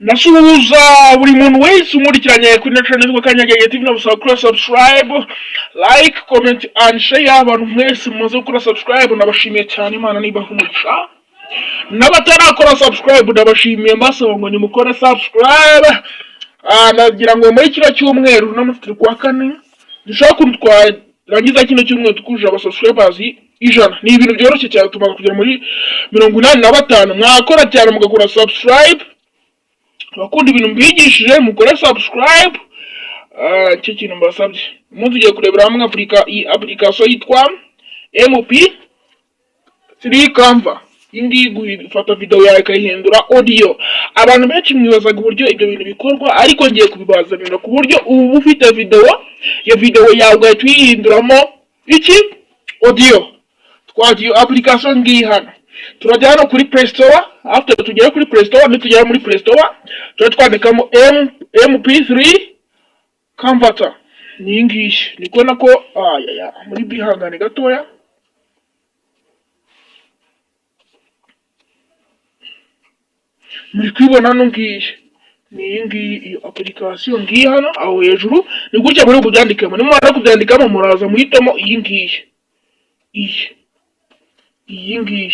Nasuhuza buri muntu wese umurikiranye kuri channel yitwa Kanyagenge TV na busaba subscribe, like, comment and share. Abantu mwese mumaze gukora subscribe nabashimiye cyane, Imana nibaha umugisha. N'abatarakora subscribe nabashimiye mbasaba ngo nimukore subscribe. Nagira ngo muri kino cyumweru n'amufite kwa kane dushaka kutwarangiza kino cyumweru tukuje aba subscribers 100. Ni ibintu byoroshye cyane, tumaze kugera muri 85. Mwakora cyane mugakora subscribe. Bakunda ibintu mbigishije mukore subscribe. Cyo kintu mbasabye. Umuntu ugiye kurebera hamwe application yitwa MP3 Canva. Indi gufata video yawe ikayihindura audio. Abantu benshi mwibazaga uburyo ibyo bintu bikorwa, ariko ngiye kubibazanira ku buryo ubu ufite video yawe tuyihinduramo iki audio. Twagiye application ngiyi hano. Turajya hano kuri Play Store. After tugera kuri Play Store, nitugera muri Play Store twandikamo MP3 Converter. Ni ngiyi niko nako muri bihangane gatoya. Muri kwibona no ngiyi ni ngiyi application ngiyi hano aho hejuru. Ni gutya muri kubyandikamo, nimara kubyandikamo muraza muhitamo iyi ngiyi. Iyi ngiyi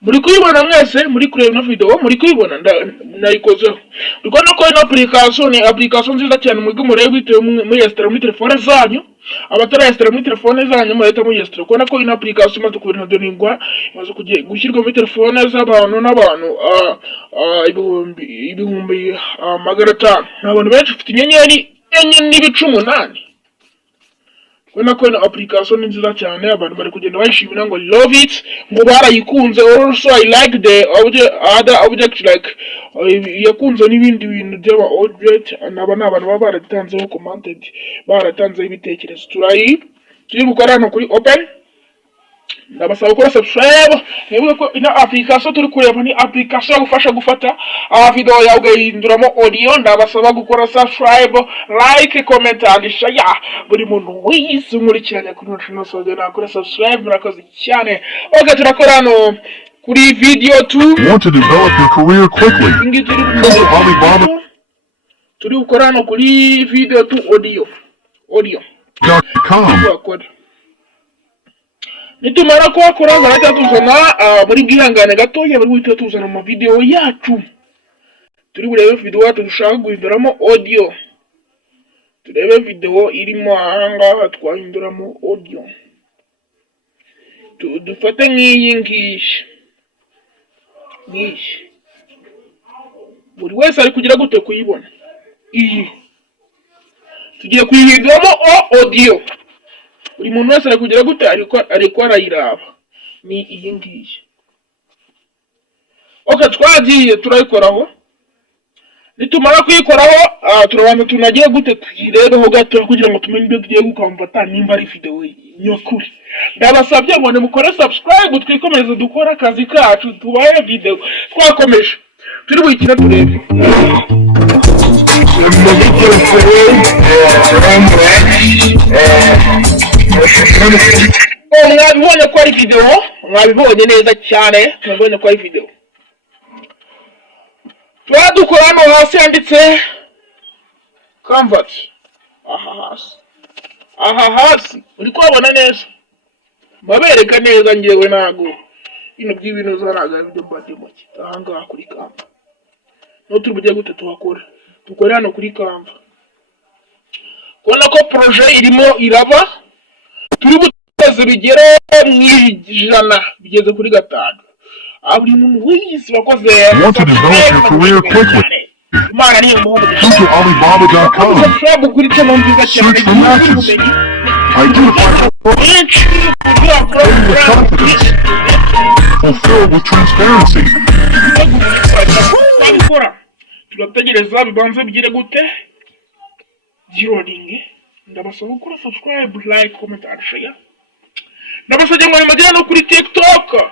muri kuyibona mwese, muri kureba na video muri kuyibona nayikozeho. Urikona ko ino application nziza cyane mwige murebe bitewe muri yestra muri telefone zanyu. Abatara yestra muri telefone zanyu mureta muri yestra. Urikona ko ino application imaze kubintu doningwa, imaze gushyirwa muri telefone z'abantu n'abantu ibihumbi 500. Abantu benshi ufite inyenyeri 8. Kuna ko ino application ni nziza cyane, abantu bari kugenda bayishimira ngo love it, ngo barayikunze. Also I like the other object, like yakunze n'ibindi bintu by'aba object. N'abantu baba baratanzeho commented, baratanzeho ibitekerezo. Turi gukora hano kuri open. Ndabasaba gukora subscribe. Nibuke ko ino application turi kureba ni application gufasha gufata video yawe ugahinduramo audio. Ndabasaba gukora subscribe, like, comment and share. Buri muntu wese umurikiranye kuri channel soje nakora subscribe, murakoze cyane. Okay, turakora hano kuri video 2. Want to develop your career quickly? Turi gukora hano kuri video 2 audio.com. Nitumara kuhakora barajya tuzana muri bwihangane gatoya, bari guhita tuzana mu video yacu. Turi burebe video yacu dushaka guhinduramo audio. Turebe video irimo ahanga twahinduramo audio. Dufate nk'iyi ngiyi. Buri wese ari kugira gute kuyibona. Iyi tugiye kuyihinduramo audio. Buri muntu wese ari kugira gute ariko arayiraba. Ni iyi ngiyi. Okay, twagiye turayikoraho. Nitumara kuyikoraho turabanza tunagiye gute tuyirebeho gato kugira ngo tumenye ibyo tugiye gukamvata nimba ari video nyakuri. Ndabasabye ngo nimukore subscribe, twikomeze dukora akazi kacu, tubaye video twakomeje. Turi buyikina turebe. Mwabibonye ko ari video, mwabibonye neza cyane, mwabibonye ko ari video. Twadukora hano hasi handitse Convert. Aha hasi uri kubona neza, mabereka neza ngewe nago ino by'ibintu zaraga byo mbademo kitanga kuri Canva. No turubugiye gute tuhakora, dukora hano kuri Canva. Kubona ko projet irimo iraba, turi buteze bigere mu 100, bigeze kuri 5. Want to develop your career quickly? Go to Alibaba.com. Search for matches. Identify with confidence. Fulfill with transparency. Turategereza bibanze bigire gute girodinge. Ndabasaba gukora subscribe, like, comment and share. Ndabasaba ngo nimagire no kuri TikTok.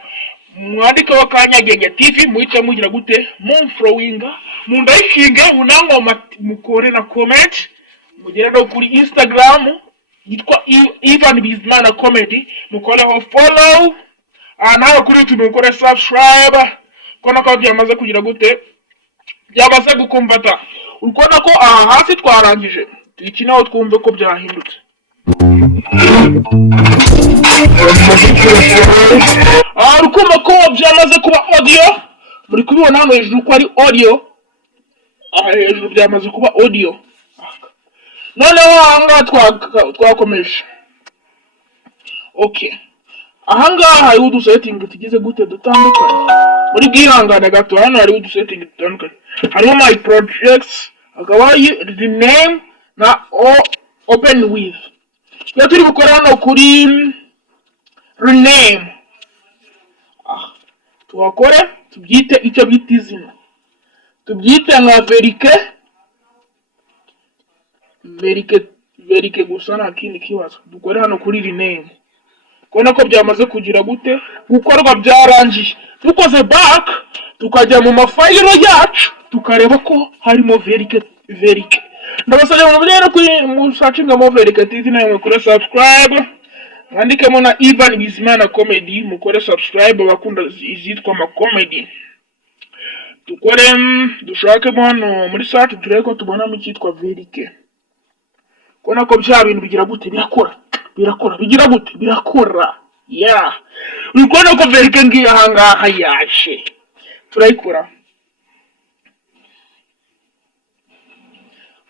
Mwandika wa Kanyagenge TV, muhita mugira gute mumfollowinga, mundayikinge, munangoma mukore na comment. Mugera no kuri Instagram yitwa Ivan Bizimana Comedy, mukoreho follow. Naho kuri YouTube mukore subscribe. kubona ko byamaze kugira gute, byamaze gukomvata. Urikubona ko aha hasi twarangije, iki naho twumve ko byahindutse. Urumva ko byamaze kuba audio, muri kubibona hano hejuru ko ari audio, aha hejuru byamaze kuba audio. Noneho ahangaha twakomeje. Okay, ahangaha hariho udusetting tugize gute dutandukanye, muri bwihangane gato hano hariho udusetting dutandukanye, hariho my projects, hakaba rename na open with. Iyo turi gukora hano kuri rename, tuhakore tubyite icyo bita izina, tubyite nka verike gusa nta kindi kibazo. Dukore hano kuri rename, kubona ko byamaze kugira gute, gukorwa byarangiye. Dukoze back tukajya mu mafayiro yacu tukareba ko harimo verike. Ndabasabye mu byo no kuri searching mo verike TV nayo mukore subscribe, mwandikemo na Ivan Bizimana Comedy, mukore subscribe bakunda izitwa ma comedy. Dukore dushakemo hano muri search turebe ko tubonamo icyitwa verike. Kubona ko bya bintu bigira gute, bigira gute, birakora. Yeah, urikubona ko verike ngiye ahangaha yaje, turayikora.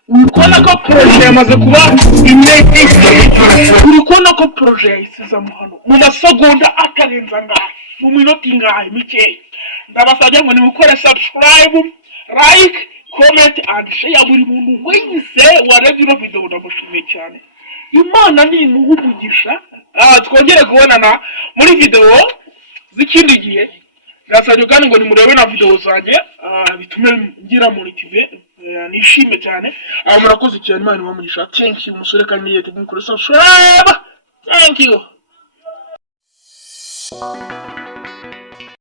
Urikubona ko projet yamaze kuba imeze, urikubona ko projet yayisizamo hano mu masegonda atarenza ngaha, mu minota ingahe mikeya. Ndabasabye ngo nimukore subscribe, like, comment and share. Buri muntu wese warebye ino video ndamushimiye cyane. Imana ni umugisha. Twongere kubonana muri video z'ikindi gihe. Ndasabye kandi ngo nimurebe na video zanjye, bitume ngira motive, nishime cyane. Murakoze cyane, Imana ibamugisha. Thank you musore kandi yete kuri subscribe. Thank you.